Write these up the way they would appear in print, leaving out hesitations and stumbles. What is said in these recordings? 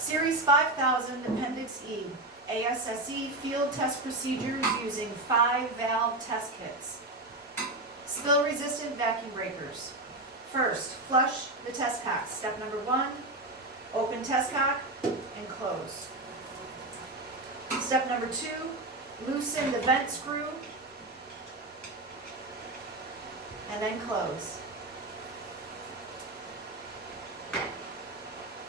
Series 5000 Appendix E, ASSE field test procedures using 5 valve test kits. Spill resistant vacuum breakers. First, flush the test cock. Step number 1, open test cock and close. Step number 2, loosen the vent screw and then close.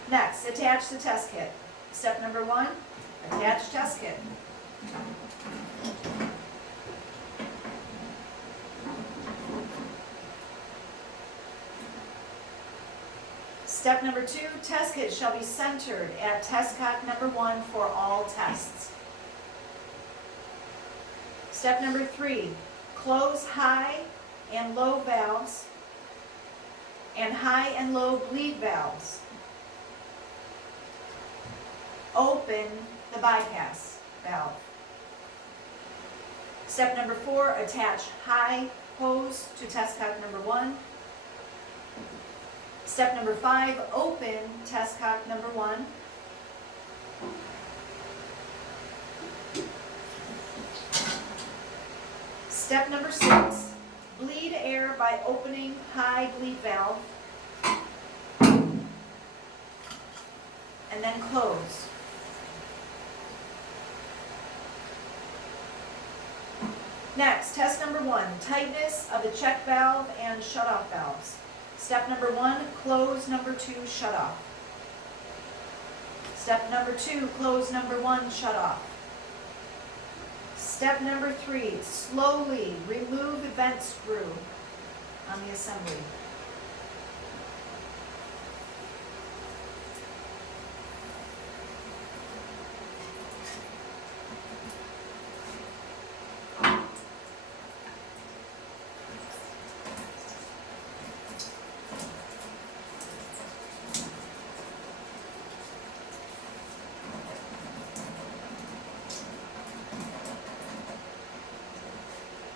Next, attach the test kit. Step number 1, attach test kit. Step number 2, test kit shall be centered at test cock number 1 for all tests. Step number 3, close high and low valves and high and low bleed valves. Open the bypass valve. Step number 4, attach high hose to test cock number 1. Step number 5, open test cock number 1. Step number 6, bleed air by opening high bleed valve and then close. Next, test number 1, tightness of the check valve and shutoff valves. Step number 1, close number 2, shut off. Step number 2, close number 1, shut off. Step number 3, slowly remove the vent screw on the assembly.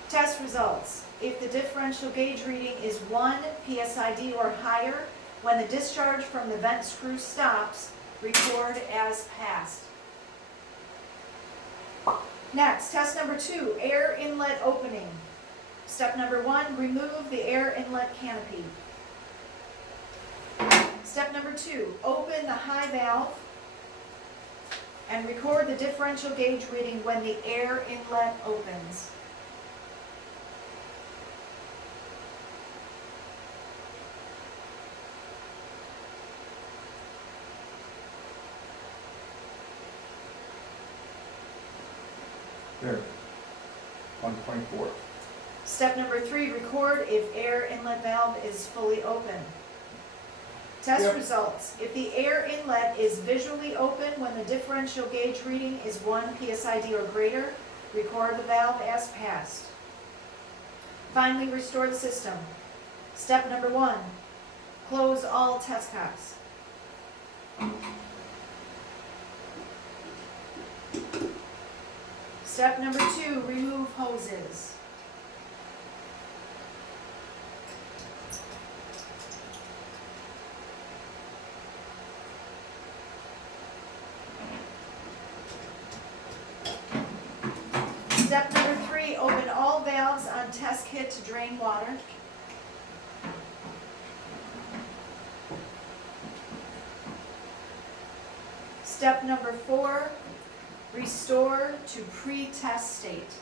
Test results. If the differential gauge reading is 1 psid or higher, when the discharge from the vent screw stops, record as passed. Next, test number 2, air inlet opening. Step number 1, remove the air inlet canopy. Step number 2, open the high valve and record the differential gauge reading when the air inlet opens. There, 1.4. Step number 3, record if air inlet valve is fully open. Test results. If the air inlet is visually open when the differential gauge reading is 1 psid or greater, record the valve as passed. Finally, restore the system. Step number 1, close all test cocks. Step number 2, remove hoses. Step number 3, open all valves on test kit to drain water. Step number 4, restore to pre-test state.